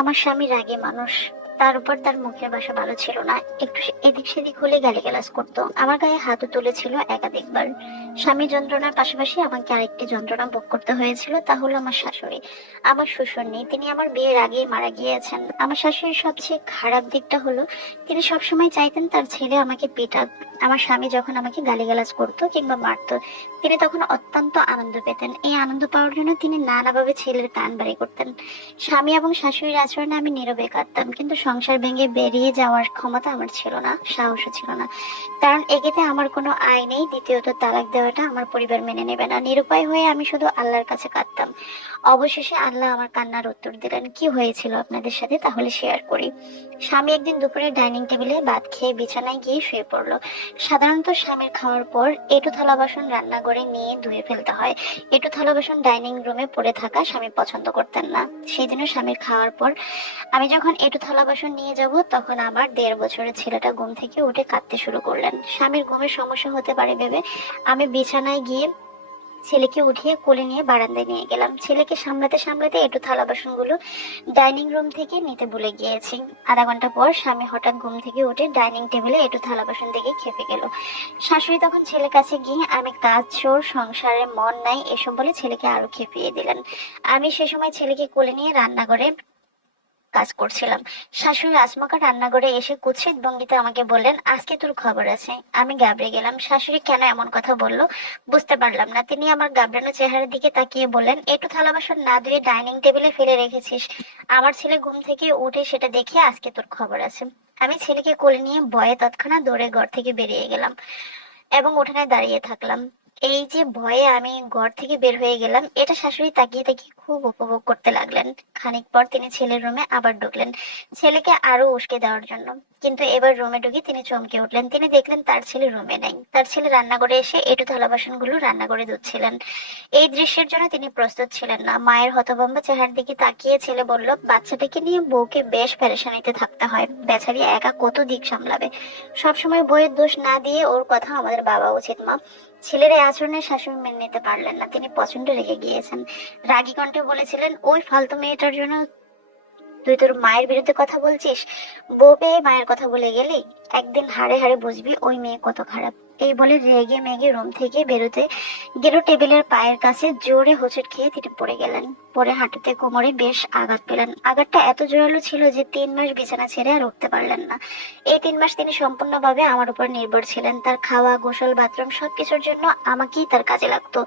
আমার স্বামী রাগে মানুষ। তার উপর তার মুখের বাসা ভালো ছিল না। একটু এদিক সেদিক হলে গালিগালাজ করতো। আমার গায়ে হাতও তুলেছিল একাধিকবার। স্বামী যন্ত্রণার পাশাপাশি আমাকে আরেকটি যন্ত্রণা ভোগ করতে হয়েছিল, তা হলো আমার শাশুড়ি। আমার শ্বশুর নেই, তিনি আমার বিয়ের আগেই মারা গিয়েছেন। আমার শাশুড়ির সবচেয়ে খারাপ দিকটা হলো, তিনি সবসময় চাইতেন তার ছেলে আমাকে পিটাক। আমার স্বামী যখন আমাকে গালিগালাজ করতো কিংবা মারতো, তিনি তখন অত্যন্ত আনন্দ পেতেন। এই আনন্দ পাওয়ার জন্য তিনি নানাভাবে ছেলের কান বাড়ি করতেন। স্বামী এবং শাশুড়ির আচরণে আমি নীরবে কাটতাম কিন্তু সংসার ভেঙে বেরিয়ে যাওয়ার ক্ষমতা আমার ছিল না, সাহসও ছিল না। কারণ একেতে আমার কোনো আয় নেই, দ্বিতীয়ত তালাক দেওয়াটা আমার পরিবার মেনে নেবে না। নিরুপায় হয়ে আমি শুধু আল্লাহর কাছে কাঁদতাম। অবশেষে আল্লাহ আমার কান্নার উত্তর দিলেন, কি হয়েছিল আপনাদের সাথে? তাহলে শেয়ার করি। স্বামী একদিন দুপুরে ডাইনিং টেবিলে ভাত খেয়ে বিছানায় গিয়ে শুয়ে পড়ল। সাধারণত স্বামীর খাওয়ার পর এটু থালা বাসন রান্না করে নিয়ে ধুয়ে ফেলতে হয়। এটু থালা বাসন ডাইনিং রুমে পড়ে থাকা স্বামী পছন্দ করতেন না। সেই জন্য স্বামীর খাওয়ার পর আমি যখন এটু থালা বাসন নিয়ে যাব, তখন আমার দেড় বছরের ছেলেটা ঘুম থেকে উঠে কাঁদতে শুরু করলেন। স্বামীর ঘুমের সমস্যা হতে পারে ভেবে আমি বিছানায় গিয়ে ছেলেকে উঠিয়ে কোলে নিয়ে বারান্দায় নিয়ে গেলাম। ছেলেকে সামলাতে সামলাতে একটু থালা বাসনগুলো ডাইনিং রুম থেকে নিতে ভুলে গিয়েছি। আধা ঘণ্টা পর স্বামী হঠাৎ ঘুম থেকে উঠে ডাইনিং টেবিলে একটু থালা বাসন থেকে খেপে গেল। শাশুড়ি তখন ছেলের কাছে গিয়ে, আমি কাজ, চোর, সংসারে মন নাই, এসব বলে ছেলেকে আরও খেপিয়ে দিলেন। আমি সে সময় ছেলেকে কোলে নিয়ে রান্নাঘরে কাজ করছিলাম। শাশুড়ি আজমাকা রান্নাঘরে এসে কুৎসিত ভঙ্গিতে আমাকে বললেন, আজকে তোর খবর আছে। আমি গাবড়ে গেলাম। শাশুড়ি কেন এমন কথা বলল বুঝতে পারলাম না। তিনি আমার গাবড়ানো চেহারার দিকে তাকিয়ে বললেন, একটু থালা বাসন না ধুয়ে ডাইনিং টেবিলে ফেলে রেখেছিস। আমার ছেলে ঘুম থেকে উঠে সেটা দেখে আজকে তোর খবর আছে। আমি ছেলেকে কোলে নিয়ে ভয়ে তৎক্ষণাৎ দৌড়ে ঘর থেকে বেরিয়ে গেলাম এবং উঠানে দাঁড়িয়ে থাকলাম। এই যে ভয়ে আমি ঘর থেকে বের হয়ে গেলাম, এটা শাশুড়ি তাকিয়ে তাকিয়ে খুব উপভোগ করতে লাগলেন। খানিক পর তিনি ছেলের রুমে আবার ঢুকলেন, ছেলেকে আরও উস্কে দেওয়ার জন্য। কিন্তু এবার রুমে ঢুকে তিনি চমকে উঠলেন। তিনি দেখলেন তার ছেলে রুমে নেই। তার ছেলে রান্নাঘরে এসে এটু থালা বাসনগুলো রান্নাঘরে ধুচ্ছিলেন। এই দৃশ্যের জন্য তিনি প্রস্তুত ছিলেন না। মায়ের হতভম্ব চেহারার দিকে তাকিয়ে ছেলে বলল, বাচ্চাটাকে নিয়ে বউকে বেশ পেরেশানিতে থাকতে হয়। বেচারি একা কত দিক সামলাবে? সবসময় বইয়ের দোষ না দিয়ে ওর কথা আমাদের বাবা উচিত, মা। ছেলের এই আচরণে শাশুড়ি মেনে নিতে পারলেন না। তিনি প্রচণ্ড রেখে গিয়েছেন। রাগী কণ্ঠে বলেছিলেন, ওই ফালতু মেয়েটার জন্য তুই তোর মায়ের বিরুদ্ধে কথা বলছিস? বউ পেয়ে মায়ের কথা বলে গেলি? একদিন হাড়ে হাড়ে বুঝবি ওই মেয়ে কত খারাপ। এই বলে রেগে মেগে রুম থেকে বেরোতে গেল টেবিলের পায়ের কাছে, জোরে হোঁচট খেয়ে তিনি পড়ে গেলেন। পরে হাঁটুতে কোমরে বেশ আঘাত পেলেন। আঘাতটা এত জোরালো ছিল যে তিন মাস বিছানা ছেড়ে আর উঠতে পারলেন না। এই তিন মাস তিনি সম্পূর্ণভাবে আমার উপর নির্ভর ছিলেন। তার খাওয়া, গোসল, বাথরুম সবকিছুর জন্য আমাকেই তার কাজে লাগতো।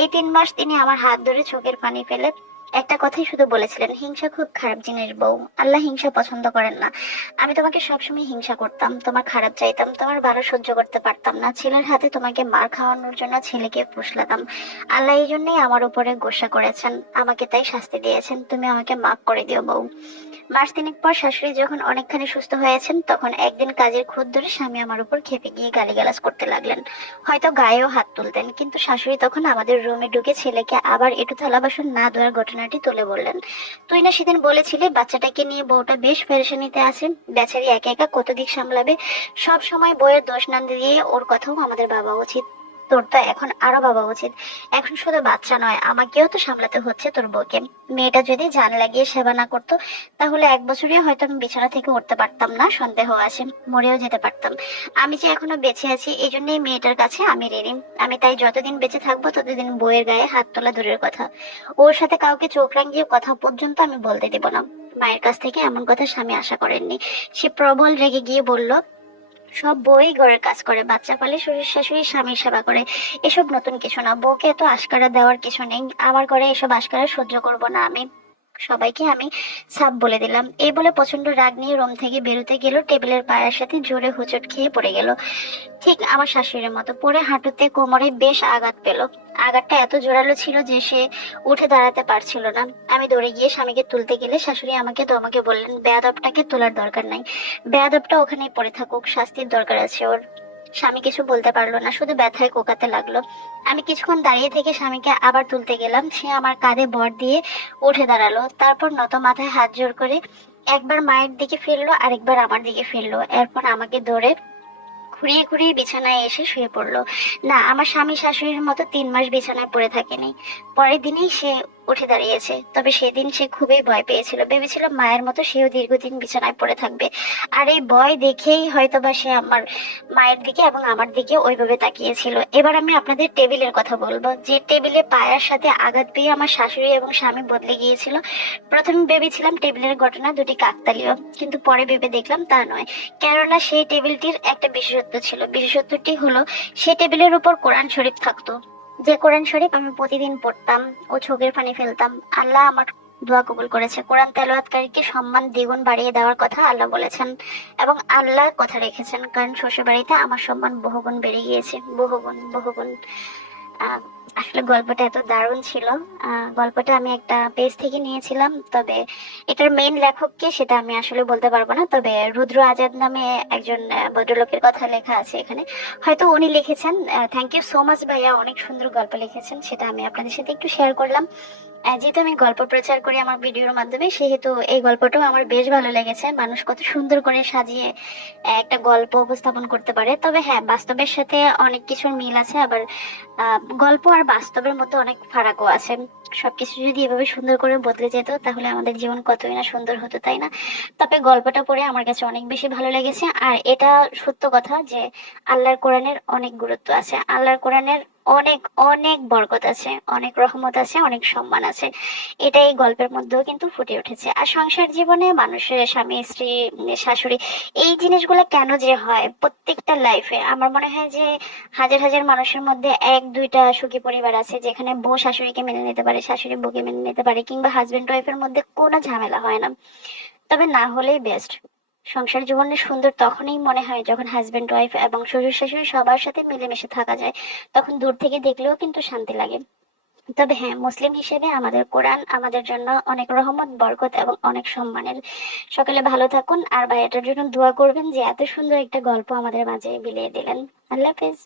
এই তিন মাস তিনি আমার হাত ধরে চোখের পানি ফেলে একটা কথাই শুধু বলেছিলেন, হিংসা খুব খারাপ জিনিস বউ, আল্লাহ হিংসা পছন্দ করেন না। আমি তোমাকে সবসময় হিংসা করতাম, তোমার খারাপ চাইতাম, তোমার ভালো সহ্য করতে পারতাম না, ছেলের হাতে তোমাকে মার খাওয়ানোর জন্য ছেলেকে ফুসলাতাম আল্লাহ এই জন্যই আমার উপরে গোসা করেছেন, আমাকে তাই শাস্তি দিয়েছেন, তুমি আমাকে মাফ করে দিও বউ। মাস তিনেক পর শাশুড়ি যখন অনেকখানি সুস্থ হয়েছেন, তখন একদিন কাজের খুদ ধরে স্বামী আমার উপর খেপে গিয়ে গালিগালাজ করতে লাগলেন। হয়তো গায়েও হাত তুলতেন, কিন্তু শাশুড়ি তখন আমাদের রুমে ঢুকে ছেলেকে আবার একটু থালা বাসন না ধোয়ার ঘটনাটি তুলে বললেন তুই না সেদিন বলেছিলি, বাচ্চাটাকে নিয়ে বউটা বেশ পেরেশানিতে আছে। বেচারি একা একা কত দিক সামলাবে, সব সময় বইয়ের দোষ না দিয়ে ওর কথাও আমাদের ভাবা উচিত। তোর তো এখন আরও বাবা উচিত। এখন শুধু বাচ্চা নয়, আমাকেও তো সামলাতে হচ্ছে তোর বউকে। মেয়েটা যদি জান লাগিয়ে সেবা না করতো, তাহলে এক বছরে হয়তো আমি বিছানা থেকে উঠতে পারতাম না, সন্দেহ আছে, মরেও যেতে পারতাম। আমি যে এখনও বেঁচে আছি এই জন্যই মেয়েটার কাছে আমি ঋণী। আমি তাই যতদিন বেঁচে থাকব, ততদিন বইয়ের গায়ে হাত তোলা দূরের কথা। ওর সাথে কাউকে চোখ রাঙিয়ে কথা পর্যন্ত আমি বলতে দেব না। মায়ের কাছ থেকে এমন কথা স্বামী আশা করেননি। সে প্রবল রেগে গিয়ে বলল সব বই ঘরের কাজ করে, বাচ্চা পালে শ্বশুর শাশুড়ি স্বামীর সেবা করে। এসব নতুন কিছু না, বউকে এত আশকারা দেওয়ার কিছু নেই। আমার ঘরে এসব আশকারা সহ্য করব না আমি। সবাইকে আমি সাপ বলে দিলাম। এই বলে প্রচণ্ড রাগ নিয়ে রুম থেকে বেরোতে গেল, টেবিলের পায়ের সাথে জোরে হুচট খেয়ে পড়ে গেল। ঠিক আমার শাশুড়ির মতো পরে হাঁটুতে কোমরে বেশ আঘাত পেল। আঘাতটা এত জোরালো ছিল যে সে উঠে দাঁড়াতে পারছিল না। আমি দৌড়ে গিয়ে স্বামীকে তুলতে গেলে শাশুড়ি আমাকে তো আমাকে বললেন, বেয়াদবটাকে তোলার দরকার নাই। বেয়াদবটা ওখানেই পড়ে থাকুক, শাস্তির দরকার আছে ওর। স্বামী কিছু বলতে পারল না, শুধু ব্যথায় কোকাতে লাগল। আমি কিছুক্ষণ দাঁড়িয়ে থেকে স্বামীকে আবার তুলতে গেলাম। সে আমার কাঁধে ভর দিয়ে উঠে দাঁড়াল। তারপর নত মাথায় হাত জোর করে একবার মায়ের দিকে ফিরলো, আরেকবার আমার দিকে ফিরলো। এরপর আমাকে ধরে ঘুরিয়ে ঘুরিয়ে বিছানায় এসে শুয়ে পড়ল। না, আমার স্বামী শাশুড়ির মতো তিন মাস বিছানায় পড়ে থাকেনি। পরের দিনেই সে উঠে দাঁড়িয়েছে। তবে সেদিন সে খুবই ভয় পেয়েছিল। ভেবেছিল মায়ের মতো সেও দীর্ঘদিন বিছানায় পড়ে থাকবে। আর এই ভয় দেখেই হয়তোবা সে আমার মায়ের দিকে এবং আমার দিকে ওইভাবে তাকিয়েছিল। এবার আমি আপনাদের টেবিলের কথা বলব। যে টেবিলে পায়ার সাথে আঘাত পেয়ে আমার শাশুড়ি এবং স্বামী বদলে গিয়েছিল, প্রথমে ভেবেছিলাম টেবিলের ঘটনা দুটি কাকতালীয়। কিন্তু পরে ভেবে দেখলাম তা নয়। কেননা সেই টেবিলটির একটা বিশেষত্ব ছিল। বিশেষত্বটি হলো সেই টেবিলের উপর কোরআন শরীফ থাকতো। যে কোরআন শরীফ আমি প্রতিদিন পড়তাম ও চোখের ফানে ফেলতাম, আল্লাহ আমার দোয়া কবুল করেছে। কোরআন তেলাওয়াতকারীকে সম্মান, দ্বিগুণ বাড়িয়ে দেওয়ার কথা আল্লাহ বলেছেন এবং আল্লাহ কথা রেখেছেন। কারণ শ্বশুর বাড়িতে আমার সম্মান বহুগুণ বেড়ে গিয়েছে। বহুগুণ বহুগুণ। আসলে গল্পটা এত দারুণ ছিল। গল্পটা আমি একটা পেজ থেকে নিয়েছিলাম, তবে এটার মেইন লেখককে সেটা আমি আসলে বলতে পারব না। তবে রুদ্র আজাদ নামে একজন ভদ্রলোকের কথা লেখা আছে এখানে। হয়তো উনি লিখেছেন। থ্যাংক ইউ সো মাচ ভাইয়া, অনেক সুন্দর গল্প লিখেছেন, সেটা আমি আপনাদের সাথে একটু শেয়ার করলাম। যেহেতু আমি গল্প প্রচার করি আমার ভিডিওর মাধ্যমে, সেহেতু এই গল্পটাও আমার বেশ ভালো লেগেছে। মানুষ কত সুন্দর করে সাজিয়ে একটা গল্প উপস্থাপন করতে পারে। তবে হ্যাঁ বাস্তবের সাথে অনেক কিছুর মিল আছে, আবার গল্প আর বাস্তবের মধ্যে অনেক ফারাকও আছে। সবকিছু যদি এভাবে সুন্দর করে বদলে যেত, তাহলে আমাদের জীবন কতই না সুন্দর হতো, তাই না? তবে গল্পটা পড়ে আমার কাছে অনেক বেশি ভালো লেগেছে। আর এটা সত্য কথা যে, আল্লাহর কোরআনের অনেক গুরুত্ব আছে। আল্লাহর কোরআনের অনেক অনেক বরকত আছে, অনেক রহমত আছে, অনেক সম্মান আছে। এটা এই গল্পের মধ্যেও কিন্তু ফুটে উঠেছে। আর সংসার জীবনে মানুষের স্বামী, স্ত্রী, শাশুড়ি, এই জিনিসগুলো কেন যে হয় প্রত্যেকটা লাইফে আমার মনে হয় যে হাজার হাজার মানুষের মধ্যে এক, দুইটা সুখী পরিবার আছে যেখানে বউ শাশুড়িকে মেনে নিতে পারে, শাশুড়ি বউকে মেনে নিতে পারে, কিংবা হাজবেন্ড ওয়াইফের মধ্যে কোনো ঝামেলা হয় না। তবে না হলেই বেস্ট সংসার জীবনে সুন্দর তখনই মনে হয় যখন হাজবেন্ড ওয়াইফ এবং শ্বশুর শাশুড়ি সবার সাথে মিলেমিশে থাকা যায়। তখন দূর থেকে দেখলেও কিন্তু শান্তি লাগে। তবে হ্যাঁ মুসলিম হিসেবে আমাদের কোরআন আমাদের জন্য অনেক রহমত, বরকত এবং অনেক সম্মানের। সকালে ভালো থাকুন। আর ভাইয়াটার জন্য দোয়া করবেন যে এত সুন্দর একটা গল্প আমাদের মাঝে বিলিয়ে দিলেন। আল্লাহ হাফেজ।